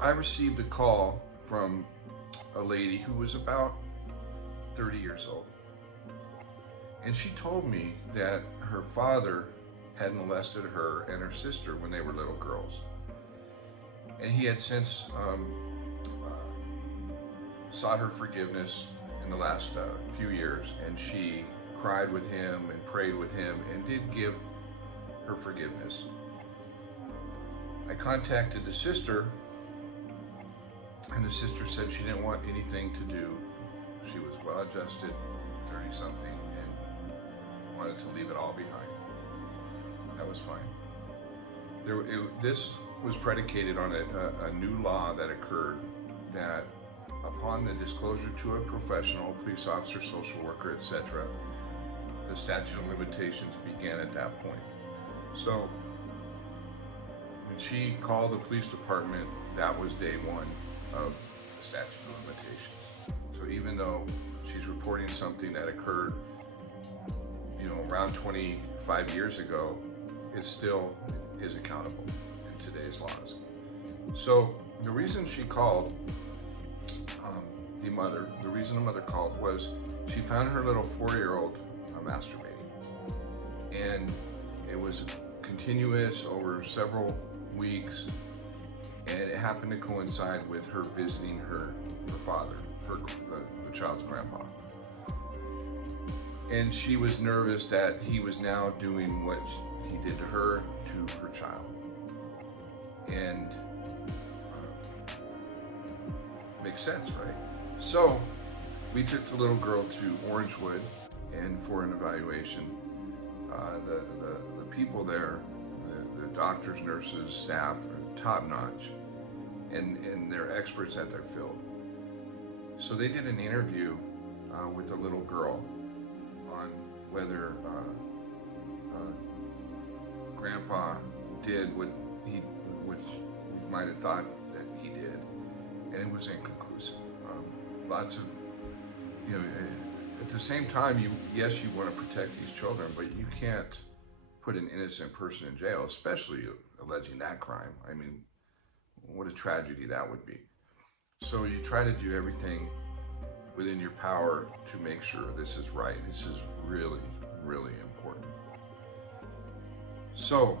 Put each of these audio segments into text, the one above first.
I received a call from a lady who was about 30 years old. And she told me that her father had molested her and her sister when they were little girls. And he had since sought her forgiveness in the last few years, and she cried with him and prayed with him and did give her forgiveness. I contacted the sister, and the sister said she didn't want anything to do. She was well adjusted, 30 something, and wanted to leave it all behind. That was fine. This was predicated on a new law that occurred, that upon the disclosure to a professional, police officer, social worker, etc., the statute of limitations began at that point. So when she called the police department, that was day one of the statute of limitations. So even though she's reporting something that occurred, around 25 years ago, it still is accountable in today's laws. So the reason she called, the reason the mother called was she found her little 4-year-old masturbating. And it was continuous over several weeks, and it happened to coincide with her visiting her father, the child's grandpa. And she was nervous that he was now doing what he did to her to her child. And makes sense, right? So we took the little girl to Orangewood and for an evaluation. The people there, the doctors, nurses, staff, are top notch, and they're experts at their field. So they did an interview with the little girl on whether Grandpa did what he might have thought that he did, and it was inconclusive. Lots of, at the same time, yes, you want to protect these children, but you can't put an innocent person in jail, especially alleging that crime. I mean, what a tragedy that would be. So you try to do everything within your power to make sure this is right. This is really, really important. So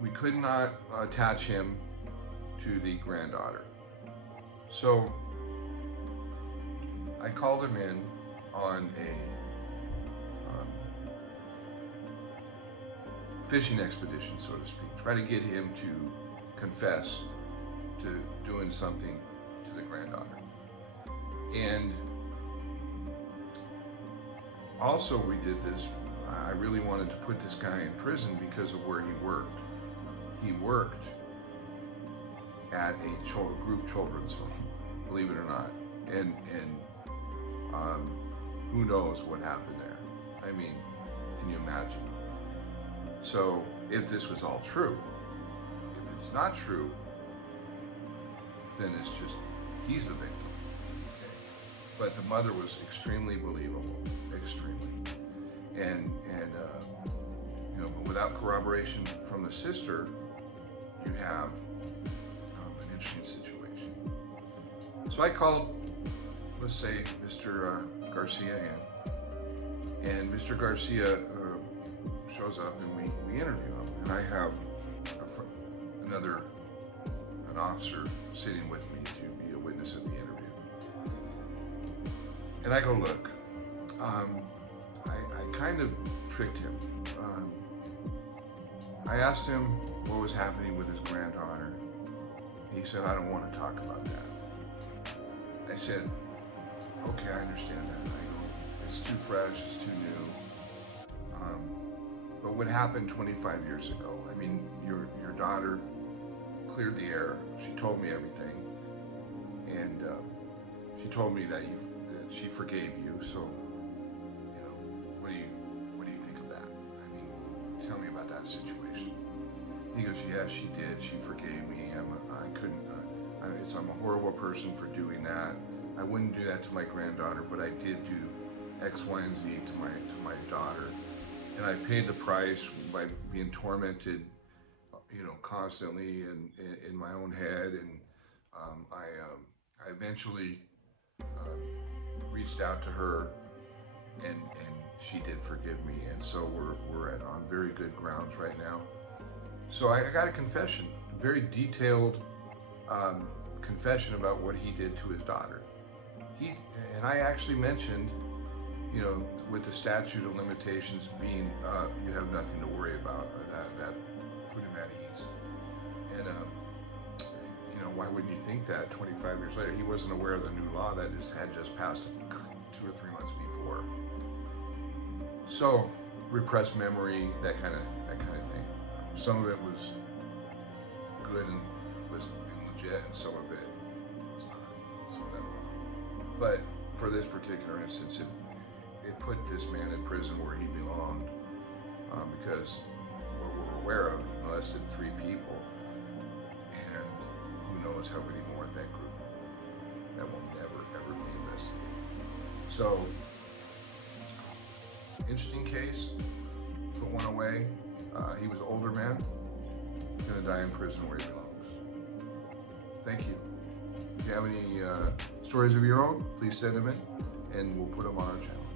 we could not attach him to the granddaughter. So I called him in on a fishing expedition, so to speak, try to get him to confess to doing something to the granddaughter. And also we did this, I really wanted to put this guy in prison because of where he worked. He worked at a group children's home, believe it or not. And who knows what happened there. I mean, can you imagine? So if this was all true, if it's not true, then it's just, he's the victim. Okay. But the mother was extremely believable, extremely. And but without corroboration from the sister, you have an interesting situation. So I called, let's say, Mr. Garcia in, and Mr. Garcia shows up, and we interview him. And I have an officer sitting with me to be a witness at the interview. And I go, look, I kind of tricked him. I asked him what was happening with his granddaughter. He said, I don't want to talk about that. I said, okay, I understand that. I go, it's too fresh, it's too new. But what happened 25 years ago? I mean, your daughter cleared the air. She told me everything. And she told me that she forgave you. So, what do you think of that? I mean, tell me about that situation. He goes, yeah, she did. She forgave me. I'm a horrible person for doing that. I wouldn't do that to my granddaughter, but I did do X, Y, and Z to my daughter. And I paid the price by being tormented, constantly in my own head, and I eventually reached out to her, and she did forgive me, and so we're on very good grounds right now. So I got a confession, a very detailed confession about what he did to his daughter. And I actually mentioned, you know, with the statute of limitations being you have nothing to worry about, that put him at ease. And you know, why wouldn't you think that 25 years later? He wasn't aware of the new law that had just passed 2 or 3 months before. So repressed memory, that kind of thing. Some of it was good and was legit, and some of it was not. So that, but for this particular instance, it put this man in prison where he belonged, because what we're aware of, he molested 3 people, and who knows how many more in that group that will never ever be investigated. So, interesting case. Put one away. He was an older man, gonna die in prison where he belongs. Thank you. If you have any stories of your own, please send them in, and we'll put them on our channel.